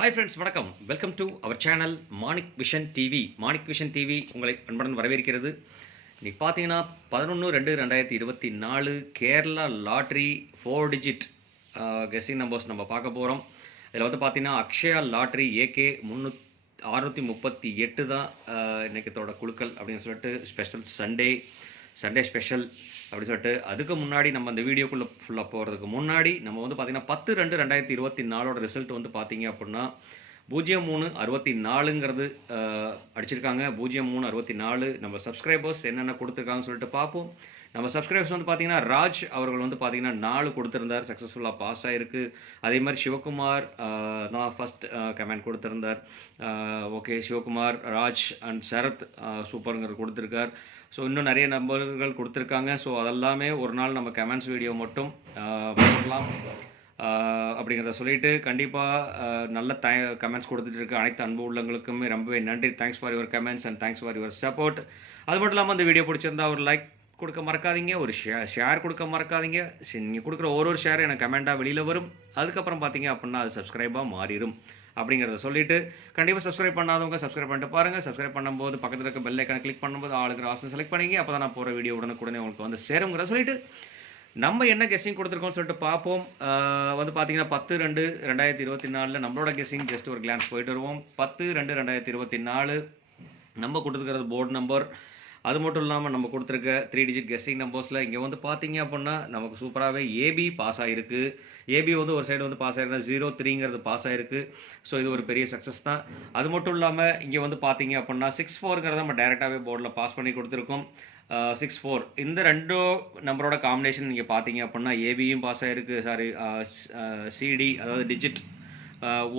Hi friends, வணக்கம். Welcome to our channel Manik Vision TV. Manik Vision TV உங்களை அன்புடன் வரவேற்கிறது. இன்னைக்கு பார்த்தீங்கன்னா 11/2/2024 Kerala lottery 4 digit guessing numbers நம்ம பார்க்க போகிறோம். இதில் வந்து பார்த்தீங்கன்னா அக்ஷயா லாட்ரி ஏகே 638 தான் இன்றைக்கத்தோட குழுக்கள் அப்படின்னு சொல்லிட்டு ஸ்பெஷல் சண்டே ஸ்பெஷல் அப்படின்னு சொல்லிட்டு அதுக்கு முன்னாடி நம்ம அந்த வீடியோக்குள்ளே ஃபுல்லாக போகிறதுக்கு முன்னாடி நம்ம வந்து பார்த்திங்கன்னா 10/2/2024 ரிசல்ட் வந்து பார்த்திங்க அப்படின்னா 0364ங்கிறது அடிச்சிருக்காங்க. 0364 நம்ம சப்ஸ்கிரைபர்ஸ் என்னென்ன கொடுத்துருக்காங்கன்னு சொல்லிட்டு பார்ப்போம். நம்ம சப்ஸ்கிரைபர்ஸ் வந்து பார்த்திங்கன்னா ராஜ் அவர்கள் வந்து பார்த்திங்கன்னா 4 கொடுத்துருந்தார், சக்ஸஸ்ஃபுல்லாக பாஸ் ஆகிருக்கு. அதே மாதிரி சிவகுமார் தான் ஃபஸ்ட் கமெண்ட் கொடுத்துருந்தார். ஓகே, சிவகுமார், ராஜ் அண்ட் சரத் சூப்பருங்கிறது கொடுத்துருக்கார். ஸோ இன்னும் நிறைய நம்பர்கள் கொடுத்துருக்காங்க. ஸோ அதெல்லாமே ஒரு நாள் நம்ம கமெண்ட்ஸ் வீடியோ மட்டும் போடலாம் அப்படிங்கிறத சொல்லிவிட்டு கண்டிப்பாக நல்ல கமெண்ட்ஸ் கொடுத்துட்டு இருக்க அனைத்து அன்பு உள்ளவங்களுக்குமே ரொம்பவே நன்றி. Thanks for your comments and thanks for your support. அது மட்டும் இல்லாமல் அந்த வீடியோ பிடிச்சிருந்தா ஒரு லைக் கொடுக்க மறக்காதீங்க, ஒரு ஷேர் கொடுக்க மறக்காதீங்க. நீங்கள் கொடுக்குற ஒரு ஷேர் எனக்கு கமெண்ட்டாக வெளியில் வரும். அதுக்கப்புறம் பார்த்தீங்க அப்படின்னா அது சப்ஸ்கிரைபாக மாறிடும் அப்படிங்கிறத சொல்லிவிட்டு கண்டிப்பாக சப்ஸ்கிரைப் பண்ணாதவங்க சப்ஸ்கிரைப் பண்ணிட்டு பாருங்கள். சப்ஸ்கிரைப் பண்ணும்போது பக்கத்தில் இருக்க பெல் ஐக்கானை கிளிக் பண்ணும்போது ஆளுங்கிற ஆப்ஷன் செலக்ட் பண்ணிங்க. அப்போ தான் நான் போகிற வீடியோ உடனுக்குடனே உங்களுக்கு வந்து சேருங்கிறத சொல்லிவிட்டு நம்ம என்ன கெஸ்ஸிங் கொடுத்துருக்கோம்னு சொல்லிட்டு பார்ப்போம். வந்து பார்த்தீங்கன்னா 10/2/2024 நம்மளோட கெஸ்ஸிங் ஜஸ்ட் ஒரு கிளான்ஸ் போயிட்டு வருவோம். 10/2/2024 நம்ம கொடுத்துருக்கிறது போர்டு நம்பர். அது மட்டும் இல்லாமல் நம்ம கொடுத்துருக்க 3 டிஜிட் கெஸ்ஸிங் நம்பர்ஸில் இங்கே வந்து பார்த்தீங்க அப்படின்னா நமக்கு சூப்பராகவே ஏபி பாஸ் ஆகிருக்கு. ஏபி வந்து ஒரு சைடு வந்து பாஸ் ஆகிருக்கு, 03ங்கிறது பாஸ் ஆகிருக்கு. ஸோ இது ஒரு பெரிய சக்ஸஸ் தான். அது மட்டும் இல்லாமல் இங்கே வந்து பார்த்தீங்க அப்படின்னா 64ங்கிறத நம்ம டேரெக்டாகவே போர்டில் பாஸ் பண்ணி கொடுத்துருக்கோம். 64 இந்த ரெண்டு நம்பரோட காம்பினேஷன் நீங்கள் பார்த்தீங்க அப்படின்னா ஏபியும் பாஸ் ஆகிருக்கு, சிடி அதாவது டிஜிட்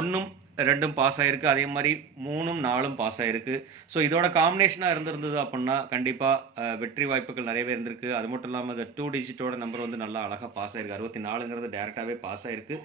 1ம் 2ம் பாஸ் ஆகிருக்கு. அதே மாதிரி 3ம் 4ம் பாஸ் ஆகிருக்கு. ஸோ இதோட காம்பினேஷனாக இருந்திருந்தது அப்படின்னா கண்டிப்பாக வெற்றி வாய்ப்புகள் நிறையவே இருந்திருக்கு. அது மட்டும் இல்லாமல் இந்த 2 டிஜிட்டோட நம்பர் வந்து நல்லா அழகாக பாஸ் ஆகிருக்கு. 64ங்கிறது டேரெக்டாகவே பாஸ் ஆகிருக்கு.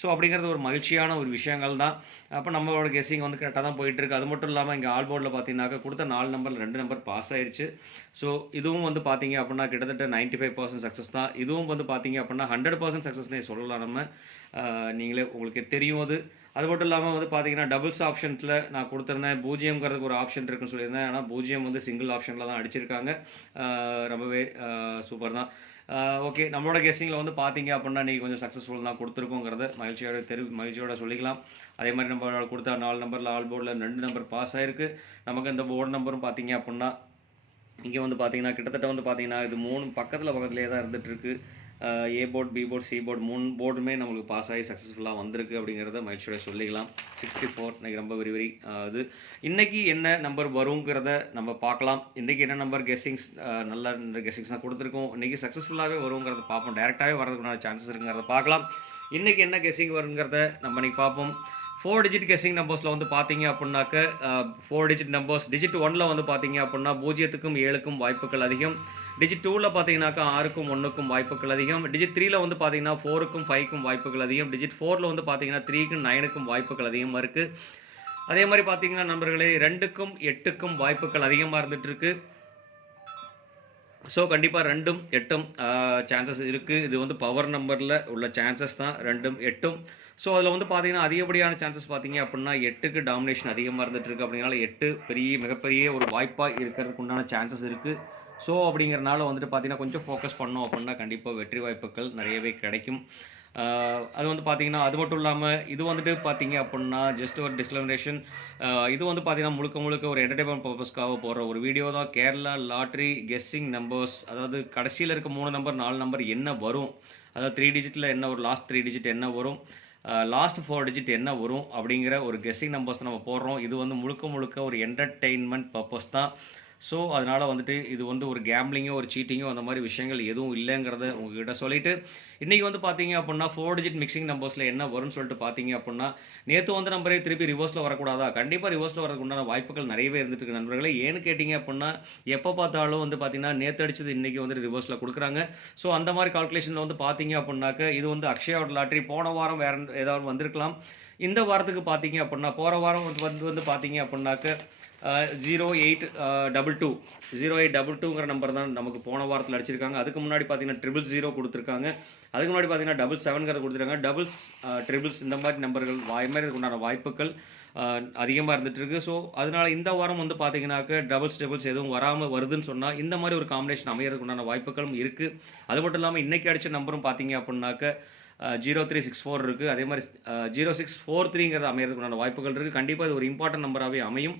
ஸோ அப்படிங்கிறது ஒரு மகிழ்ச்சியான ஒரு விஷயங்கள் தான். அப்போ நம்மளோட கெஸ்ஸிங் வந்து கரெக்டாக தான் போயிட்டுருக்கு. அது மட்டும் இல்லாமல் இங்கே ஆல் போர்டில் பார்த்தீங்கன்னாக்கா கொடுத்த 4 நம்பரில் 2 நம்பர் பாஸ் ஆயிடுச்சு. ஸோ இதுவும் வந்து பார்த்தீங்க அப்படின்னா கிட்டத்தட்ட 95% சக்ஸஸ் தான். இதுவும் வந்து பார்த்தீங்க அப்படின்னா 100% சக்ஸஸ்னே சொல்லலாம். நம்ம நீங்களே உங்களுக்கு தெரியும். அது மட்டும் இல்லாமல் வந்து பார்த்தீங்கன்னா டபுள்ஸ் ஆப்ஷன்ஸில் நான் கொடுத்துருந்தேன். 0ங்கிறதுக்கு ஒரு ஆப்ஷன் இருக்குன்னு சொல்லியிருந்தேன். ஆனால் 0 வந்து சிங்கிள் ஆப்ஷனில் தான் அடிச்சிருக்காங்க. ரொம்பவே சூப்பர் தான். ஓகே, நம்மளோட கெஸ்ஸிங்கில் வந்து பார்த்தீங்க அப்படின்னா நீங்கள் கொஞ்சம் சக்ஸஸ்ஃபுல் தான் கொடுத்துருக்கோங்கிறத மகிழ்ச்சியோட சொல்லிக்கலாம். அதே மாதிரி நம்ம கொடுத்தா 4 நம்பரில் ஆல் போர்டில் 2 நம்பர் பாஸ் ஆகிருக்கு. நமக்கு இந்த போர்டு நம்பரும் பார்த்தீங்க அப்படின்னா இங்கே வந்து பார்த்தீங்கன்னா கிட்டத்தட்ட வந்து பார்த்தீங்கன்னா இது 3 பக்கத்துலேயே தான் இருந்துகிட்ருக்கு. A board, B board, C board 3 போர்டுமே நம்மளுக்கு பாஸ் ஆகி சக்ஸஸ்ஃபுல்லாக வந்திருக்கு அப்படிங்கிறத மகிழ்ச்சியோட சொல்லிக்கலாம். 64 இன்றைக்கி ரொம்ப வெரி இது இன்றைக்கி என்ன நம்பர் வருங்கிறத நம்ம பார்க்கலாம். இன்றைக்கி என்ன நம்பர் கெஸ்ஸிங்ஸ் நல்ல கெஸ்ஸிங்ஸ் தான் கொடுத்துருக்கோம். இன்றைக்கி சக்ஸஸ்ஃபுல்லாகவே வருங்கிறத பார்ப்போம். டேரெக்டாகவே வரதுக்குண்டான சான்சஸ் இருக்குங்கிறத பார்க்கலாம். இன்றைக்கி என்ன கெஸ்ஸிங் வருங்கிறத நம்ம இன்றைக்கி பார்ப்போம். 4 டிஜிட் கெஸ்ஸிங் நம்பர்ஸில் வந்து பார்த்தீங்க அப்படின்னாக்க 4 டிஜிட் நம்பர்ஸ் டிஜிட் 1ல் வந்து பார்த்தீங்க அப்படின்னா 0க்கும் 7க்கும் வாய்ப்புகள் அதிகம். டிஜிட் 2ல் பார்த்தீங்கன்னாக்கா 6க்கும் 1க்கும் வாய்ப்புகள் அதிகம். டிஜிட் 3ல் வந்து பார்த்தீங்கன்னா 4க்கும் 5க்கும் வாய்ப்புகள் அதிகம். டிஜிட் 4ல் வந்து பார்த்தீங்கன்னா 3க்கும் 9க்கும் வாய்ப்புகள் அதிகமாக இருக்குது. அதே மாதிரி பார்த்தீங்கன்னா நண்பர்களே 2க்கும் 8க்கும் வாய்ப்புகள் அதிகமாக இருந்துகிட்ருக்கு. ஸோ கண்டிப்பாக 2ம் 8ம் சான்சஸ் இருக்குது. இது வந்து பவர் நம்பரில் உள்ள சான்சஸ் தான் 2ம் 8ம். ஸோ அதில் வந்து பார்த்தீங்கன்னா அதிகப்படியான சான்சஸ் பார்த்தீங்க அப்படின்னா 8க்கு டாமினேஷன் அதிகமாக இருந்துகிட்ருக்கு. அப்படிங்கிறனால 8 மிகப்பெரிய ஒரு வாய்ப்பாக இருக்கிறதுக்கு உண்டான சான்சஸ் இருக்குது. ஸோ அப்படிங்கிறனால வந்துட்டு பார்த்தீங்கன்னா கொஞ்சம் ஃபோக்கஸ் பண்ணோம் அப்படின்னா கண்டிப்பாக வெற்றி வாய்ப்புகள் நிறையவே கிடைக்கும். அது வந்து பார்த்தீங்கன்னா அது மட்டும் இல்லாமல் இது வந்துட்டு பார்த்தீங்க அப்படின்னா ஜஸ்ட் ஒரு டிஸ்கிளமரேஷன். இது வந்து பார்த்தீங்கன்னா முழுக்க ஒரு என்டர்டைன்மெண்ட் பர்பஸ்க்காக போடுற ஒரு வீடியோ தான். கேரளா லாட்ரி கெஸ்ஸிங் நம்பர்ஸ், அதாவது கடைசியில் இருக்க 3 நம்பர் 4 நம்பர் என்ன வரும், அதாவது 3 டிஜிட்டில் என்ன ஒரு லாஸ்ட் 3 டிஜிட் என்ன வரும், லாஸ்ட் 4 டிஜிட் என்ன வரும் அப்படிங்கிற ஒரு கெஸ்ஸிங் நம்பர்ஸ் நம்ம போடுறோம். இது வந்து முழுக்க ஒரு என்டர்டெயின்மெண்ட் பர்பஸ் தான். ஸோ அதனால் வந்துட்டு இது வந்து ஒரு கேம்பிளிங்கோ ஒரு சீட்டிங்கோ அந்த மாதிரி விஷயங்கள் எதுவும் இல்லைங்கிறத உங்ககிட்ட சொல்லிவிட்டு இன்றைக்கி வந்து பார்த்தீங்க அப்படின்னா 4 டிஜிட் மிக்சிங் நம்பர்ஸில் என்ன வரும்னு சொல்லிட்டு பார்த்தீங்க அப்படின்னா நேற்று வந்த நம்பரே திருப்பி ரிவர்ஸில் வரக்கூடாதா? கண்டிப்பாக ரிவர்ஸில் வரதுக்கு உண்டான வாய்ப்புகள் நிறையவே இருந்துட்டு இருக்கு நண்பர்களே. ஏன்னு கேட்டிங்க அப்படின்னா எப்போ பார்த்தாலும் வந்து பார்த்தீங்கன்னா நேற்று அடிச்சது இன்றைக்கி வந்து ரிவர்ஸில் கொடுக்குறாங்க. ஸோ அந்த மாதிரி கால்குலேஷனில் வந்து பார்த்தீங்க அப்படின்னாக்க இது வந்து அக்ஷயாவோட லாட்ரி போன வாரம் வேறு ஏதாவது வந்திருக்கலாம். இந்த வாரத்துக்கு பார்த்தீங்க அப்படின்னா போகிற வாரம் வந்து பார்த்தீங்க அப்படின்னாக்க 0822 0822ங்கிற நம்பர் தான் நமக்கு போன வாரத்தில் அடிச்சிருக்காங்க. அதுக்கு முன்னாடி பார்த்தீங்கன்னா 000 கொடுத்துருக்காங்க. அதுக்கு முன்னாடி பார்த்தீங்கன்னா 77 கொடுத்துருக்காங்க. டபுள்ஸ், ட்ரிபிள்ஸ் இந்த மாதிரி நம்பர்கள் மாதிரி உண்டான வாய்ப்புகள் அதிகமாக இருந்துகிட்ருக்கு. ஸோ அதனால் இந்த வாரம் வந்து பார்த்தீங்கன்னாக்க டபுள்ஸ் டபுள்ஸ் எதுவும் வராமல் வருதுன்னு சொன்னால் இந்த மாதிரி ஒரு காம்பினேஷன் அமையறதுக்கு உண்டான வாய்ப்புகளும் இருக்குது. அது மட்டும் இல்லாமல் இன்றைக்கி அடித்த நம்பரும் பார்த்தீங்க அப்படின்னாக்க 0364 இருக்குது. அதே மாதிரி 0643 அமையறதுக்கு உண்டான வாய்ப்புகள் இருக்குது. கண்டிப்பாக இது ஒரு இம்பார்ட்டன்ட் நம்பராகவே அமையும்.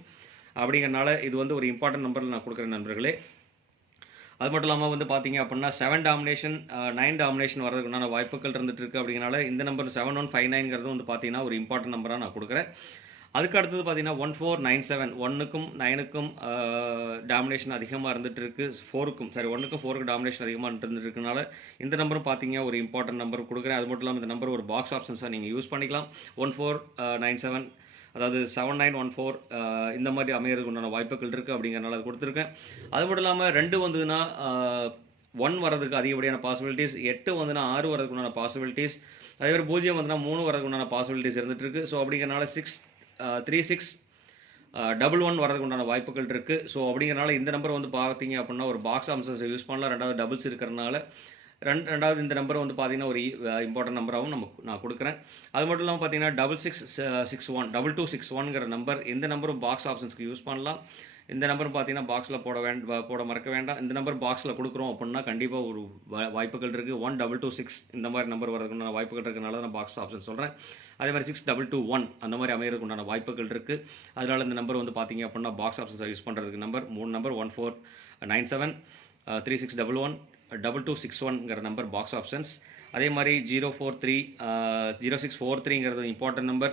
அப்படிங்கிறனால இது வந்து ஒரு இம்பார்ட்டன்ட் நம்பரில் நான் கொடுக்குறேன் நண்பர்களே. அது மட்டும் இல்லாமல் வந்து பார்த்தீங்க அப்படின்னா 7 டாமினேஷன் 9 டாமினேஷன் வரதுக்கு உண்டான வாய்ப்புகள் இருந்துட்டு இருக்குது. அப்படிங்கிறனால இந்த நம்பர் 7159 வந்து பார்த்தீங்கன்னா ஒரு இம்பார்ட்டன்ட் நம்பராக நான் கொடுக்குறேன். அதுக்கு அடுத்தது பார்த்தீங்கன்னா 1497 1க்கும் 9க்கும் டாமினேஷன் அதிகமாக இருந்துட்டு இருக்குது. 1க்கும் 4க்கு டாமினேஷன் அதிகமாக இருந்துருக்குனால இந்த நம்பரும் பார்த்தீங்க ஒரு இம்பார்ட்டன்ட் நம்பர் கொடுக்குறேன். அது மட்டும் இல்லாமல் இந்த நம்பர் ஒரு பாக்ஸ் ஆப்ஷன்ஸாக நீங்கள் யூஸ் பண்ணிக்கலாம். 1497 அதாவது 7914 இந்த மாதிரி அமையறதுக்கு உண்டான வாய்ப்புகள் இருக்குது. அப்படிங்கிறனால அது கொடுத்துருக்கேன். அது மட்டும் இல்லாமல் 2 வந்ததுன்னா 1 வரதுக்கு அதிகப்படியான பாசிபிலிட்டிஸ், 8 வந்துன்னா 6 வரதுக்கு உண்டான பாசிபிலிட்டிஸ், அதே மாதிரி 0 வந்துன்னா 3 வரதுக்கு உண்டான பாசிபிலிட்டிஸ் இருந்துட்டு இருக்குது. ஸோ அப்படிங்கிறனால 3611 வரதுக்கு உண்டான வாய்ப்புகள் இருக்குது. ஸோ அப்படிங்கிறனால இந்த நம்பர் வந்து பார்த்தீங்க அப்படின்னா ஒரு பாக்ஸ் ஆப்ஷன்ஸை யூஸ் பண்ணலாம். ரெண்டாவது டபுள்ஸ் இருக்கிறனால ரெண்டாவது இந்த நம்பரை வந்து பார்த்தீங்கன்னா ஒரு இம்பார்ட்டன்ட் நம்பராகவும் நான் கொடுக்குறேன். அது மட்டும் இல்லாமல் பார்த்தீங்கன்னா 6661 2261 நம்பர் இந்த நம்பரும் பாக்ஸ் ஆப்ஷன்ஸ்க்கு யூஸ் பண்ணலாம். இந்த நம்பர் பார்த்தீங்கன்னா பாக்ஸில் போட மறக்க வேண்டாம். இந்த நம்பர் பாக்ஸில் கொடுக்குறோம் அப்படின்னா கண்டிப்பாக ஒரு வாய்ப்புகள் இருக்குது. 1226 இந்த மாதிரி நம்பர் வரதுக்குண்டான வாய்ப்புகள் இருக்கிறனால நான் பாக்ஸ் ஆப்ஷன் சொல்கிறேன். அதே மாதிரி 6221 அந்த மாதிரி அமையறதுக்கு உண்டான வாய்ப்புகள் இருக்குது. அதனால் இந்த நம்பர் வந்து பார்த்தீங்க அப்படின்னா பாக்ஸ் ஆப்ஷன்ஸை யூஸ் பண்ணுறதுக்கு number 3 number 1497 3611 2261 number box options. அதே மாதிரி 043 0643 இம்பார்ட்டன்ட் நம்பர்,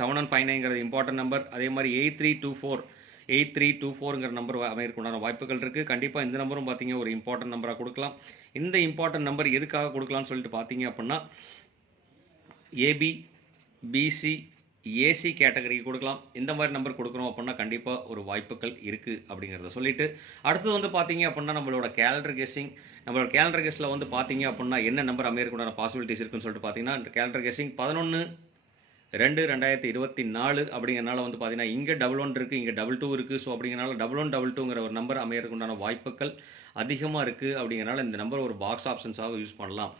7159 இம்பார்ட்டன்ட் நம்பர், அதே மாதிரி 8324 நம்பர் அமையறதுக்குண்டான வாய்ப்புகள் இருக்குது. கண்டிப்பாக இந்த நம்பரும் பார்த்தீங்க ஒரு இம்பார்ட்டன்ட் நம்பராக கொடுக்கலாம். இந்த இம்பார்ட்டன்ட் நம்பர் எதுக்காக கொடுக்கலாம்னு சொல்லிட்டு பார்த்தீங்க அப்படின்னா ஏபி, பிசி, ஏசி கேட்டகரிக்கு கொடுக்கலாம். இந்த மாதிரி நம்பர் கொடுக்குறோம் அப்படின்னா கண்டிப்பாக ஒரு வாய்ப்புகள் இருக்குது அப்படிங்கிறத சொல்லிவிட்டு அடுத்தது வந்து பார்த்தீங்க அப்படின்னா நம்மளோட கேலண்டர் கெஸ்ஸில் வந்து பார்த்தீங்க அப்படின்னா என்ன நம்பர் அமையறதுக்குண்டான பாசிபிலிட்டிஸ் இருக்குன்னு சொல்லிட்டு பார்த்தீங்கன்னா கேலண்டர் கெஸ்ஸிங் 11/2/2024 அப்படிங்கிறனால வந்து பார்த்தீங்கன்னா இங்கே 11 இருக்குது, இங்கே 22 இருக்குது. ஸோ அப்படிங்கிறனால 1122 ஒரு நம்பர் அமையறதுக்குண்டான வாய்ப்புகள் அதிகமாக இருக்குது. அப்படிங்கிறனால இந்த நம்பர் ஒரு பாக்ஸ் ஆப்ஷன்ஸாக யூஸ் பண்ணலாம்.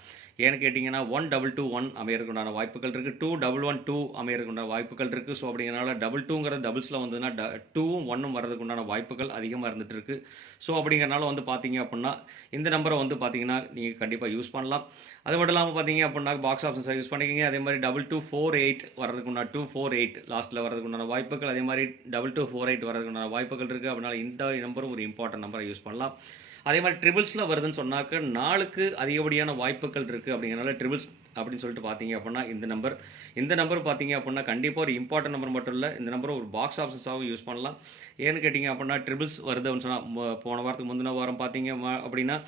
ஏன்னு கேட்டிங்கன்னா 1221 அமையறதுக்குண்டான வாய்ப்புகள் இருக்குது, 2112 அமையறதுக்குண்டான வாய்ப்புகள் இருக்குது. ஸோ அப்படிங்கிறனால 22 டபுள்ஸில் வந்ததுன்னா 2ம் 1ம் வரதுக்குண்டான வாய்ப்புகள் அதிகமாக இருந்துகிட்டு இருக்குது. ஸோ அப்படிங்கிறனால வந்து பார்த்தீங்க அப்படின்னா இந்த நம்பரை வந்து பார்த்தீங்கன்னா நீங்கள் கண்டிப்பாக யூஸ் பண்ணலாம். அது மட்டும் இல்லாமல் பார்த்தீங்க அப்படின்னா பாக்ஸ் ஆப்ஷன்ஸை யூஸ் பண்ணிக்கிங்க. அதே மாதிரி 2248 வரதுக்குண்டான 248 லாஸ்ட்டில் வரதுக்குண்டான வாய்ப்புகள், அதே மாதிரி 2248 வரதுக்குண்டான வாய்ப்புகள் இருக்குது. அப்படினால இந்த நம்பரும் ஒரு இம்பார்ட்டன்ட் நம்பரை யூஸ் பண்ணலாம். அதே மாதிரி ட்ரிபிள்ஸில் வருதுன்னு சொன்னாக்க 4க்கு அதிகப்படியான வாய்ப்புகள் இருக்குது. அப்படிங்கிறனால ட்ரிபிள்ஸ் அப்படின்னு சொல்லிட்டு பார்த்தீங்க அப்படின்னா இந்த நம்பர் பார்த்தீங்க அப்படின்னா கண்டிப்பாக ஒரு இம்பார்ட்டன்ட் நம்பர் மட்டும் இல்லை, இந்த நம்பரை ஒரு பாக்ஸ் ஆப்ஷன்ஸாகவும் யூஸ் பண்ணலாம். ஏன்னு கேட்டிங்க அப்படின்னா ட்ரிபிள்ஸ் வருதுன்னு சொன்னால் போன வாரத்துக்கு முந்தின வாரம் பார்த்தீங்க அப்படின்னா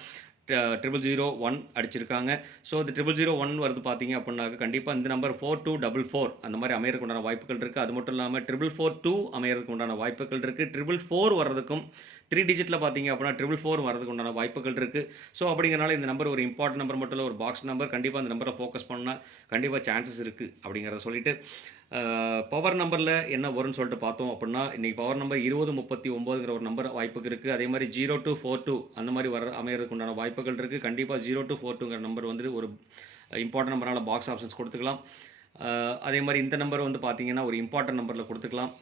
0001 அடிச்சிருக்காங்க. ஸோ இந்த 0001 வருது பார்த்தீங்க அப்படின்னாக்க கண்டிப்பாக இந்த நம்பர் 4244 அந்த மாதிரி அமையறதுக்கு உண்டான வாய்ப்புகள் இருக்குது. அது மட்டும் இல்லாமல் 4442 அமையறதுக்கு உண்டான வாய்ப்புகள் இருக்குது. 444 வரதுக்கும் 3 டிஜிட்டில் பார்த்தீங்க அப்படின்னா 444 வரதுக்கு உண்டான வாய்ப்புகள் இருக்குது. ஸோ அப்படிங்கிறனால இந்த நம்பர் ஒரு இம்பார்ட்டன்ட் நம்பர் மட்டும் இல்லை, ஒரு பாக்ஸ் நம்பர். கண்டிப்பாக அந்த நம்பரை ஃபோக்கஸ் பண்ணால் கண்டிப்பாக சான்சஸ் இருக்குது அப்படிங்கிறத சொல்லிட்டு பவர் நம்பரில் என்ன வரும்னு சொல்லிட்டு பார்த்தோம் அப்படின்னா இன்றைக்கி பவர் நம்பர் 2039 ஒரு நம்பர் வாய்ப்புக்கு இருக்குது. அதே மாதிரி 0242 அந்த மாதிரி அமையறதுக்கு உண்டான வாய்ப்புகள் இருக்குது. கண்டிப்பாக 0242 நம்பர் வந்து ஒரு இம்பார்ட்டன்ட் நம்பரால் பாக்ஸ் ஆப்ஷன்ஸ் கொடுத்துக்கலாம். அதே மாதிரி இந்த நம்பர் வந்து பார்த்தீங்கன்னா ஒரு இம்பார்ட்டன்ட் நம்பரில் கொடுத்துக்கலாம்.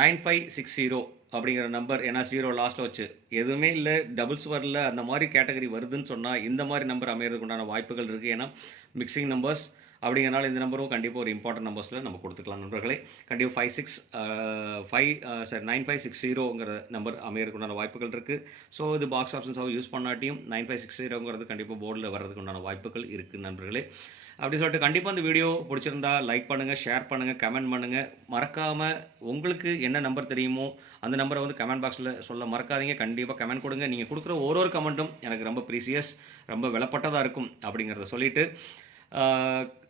9560 அப்படிங்கிற நம்பர், ஏன்னா 0 லாஸ்ட்டில் வச்சு எதுவுமே இல்லை, டபுள்ஸ் வரல, அந்த மாதிரி கேட்டகரி வருதுன்னு சொன்னால் இந்த மாதிரி நம்பர் அமையறதுக்கு உண்டான வாய்ப்புகள் இருக்குது. ஏன்னா மிக்சிங் நம்பர்ஸ் அப்படிங்கிறனால இந்த நம்பரும் கண்டிப்பாக ஒரு இம்பார்ட்டன்ட் நம்பர்ஸில் நம்ம கொடுத்துக்கலாம் நண்பர்களே. கண்டிப்பாக 9560 நம்பர் அமையறதுக்கு உண்டான வாய்ப்புகள் இருக்குது. ஸோ இது பாக்ஸ் ஆப்ஷன்ஸாக யூஸ் பண்ணாட்டியும் 9560 கண்டிப்பாக போர்டில் வர்றதுக்கு உண்டான வாய்ப்புகள் இருக்குது நண்பர்களே. அப்படி சொல்லிட்டு கண்டிப்பாக இந்த வீடியோ பிடிச்சிருந்தா லைக் பண்ணுங்கள், ஷேர் பண்ணுங்கள், கமெண்ட் பண்ணுங்கள். மறக்காமல் உங்களுக்கு என்ன நம்பர் தெரியுமோ அந்த நம்பரை வந்து கமெண்ட் பாக்ஸில் சொல்ல மறக்காதீங்க. கண்டிப்பாக கமெண்ட் கொடுங்க. நீங்கள் கொடுக்குற ஒரு கமெண்ட்டும் எனக்கு ரொம்ப ப்ரீசியஸ், ரொம்ப விலப்பட்டதாக இருக்கும் அப்படிங்கிறத சொல்லிவிட்டு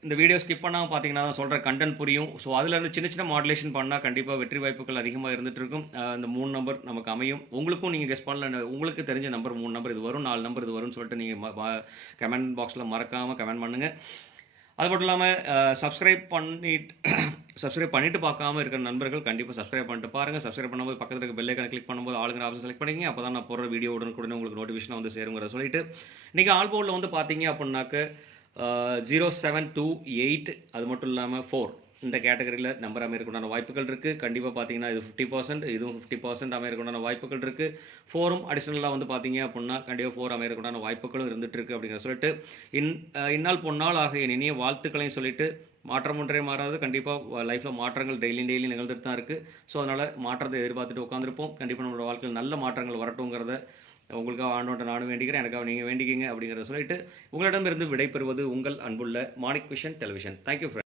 இந்த வீடியோ ஸ்கிப் பண்ணாமல் பார்த்தீங்கன்னா தான் சொல்கிற கண்டென்ட் புரியும். ஸோ அதிலேருந்து சின்ன மாடுலேஷன் பண்ணால் கண்டிப்பாக வெற்றி வாய்ப்புகள் அதிகமாக இருந்துகிட்டு இருக்கும். இந்த 3 நம்பர் நமக்கு அமையும். உங்களுக்கும் நீங்கள் கெஸ் பண்ணல, உங்களுக்கு தெரிஞ்ச நம்பர் 3 நம்பர் இது வரும், 4 நம்பர் இது வரும்னு சொல்லிட்டு நீங்கள் கமெண்ட் பாக்ஸில் மறக்காமல் கமெண்ட் பண்ணுங்கள். அது மட்டும் இல்லாமல் சப்ஸ்கிரைப் பண்ணிட்டு சப்ஸ்கிரைப் பண்ணிட்டு பார்க்காம இருக்கிற நண்பர்கள் கண்டிப்பாக சப்ஸ்கிரைப் பண்ணிட்டு பாருங்கள். சப்ஸ்கிரைப் பண்ணும்போது பக்கத்தில் இருக்க பெல் ஐக்கானை கிளிக் பண்ணும்போது ஆளுங்கிற ஆப்ஷன் செலக்ட் பண்ணிங்க. அப்போ தான் நான் போடுற வீடியோ உடனுக்குடனே உங்களுக்கு நோட்டிஃபிகேஷன் வந்து சேருங்கிறத சொல்லிட்டு, இன்றைக்கி ஆல் போர்டில் வந்து பார்த்தீங்க அப்படின்னாக்க 0728 அது மட்டும் இல்லாமல் 4 இந்த கேட்டகரியில் நம்பர் அமையறதுக்குண்டான வாய்ப்புகள் இருக்குது. கண்டிப்பாக பார்த்தீங்கன்னா இது 50%, இதுவும் 50% அமையறதுக்குண்டான வாய்ப்புகள் இருக்குது. 4ம் அடிஷ்னலாக வந்து பார்த்தீங்க அப்படின்னா கண்டிப்பாக 4 அமையறதுக்குண்டான வாய்ப்புகளும் இருந்துட்டு இருக்குது அப்படிங்கிற சொல்லிட்டு, இந்நாள் பொன்னாள் ஆகிய இனிய வாழ்த்துக்களையும் சொல்லிட்டு, மாற்றம் ஒன்றே மாறாது. கண்டிப்பாக லைஃப்பில் மாற்றங்கள் டெய்லி நிகழ்ந்துட்டு தான் இருக்குது. ஸோ அதனால் மாற்றத்தை எதிர்பார்த்துட்டு உட்காந்துருப்போம். கண்டிப்பாக நம்மளோட வாழ்க்கையில் நல்ல மாற்றங்கள் வரட்டுங்கிறத உங்களுக்காக ஆண்டவன்ட்ட நானும் வேண்டிக்கிறேன். எனக்காக நீங்கள் வேண்டிக்கிங்க அப்படிங்கிறத சொல்லிட்டு, உங்களிடமிருந்து விடைபெறுவது உங்கள் அன்புள்ள Manik vision television. Thank you friends.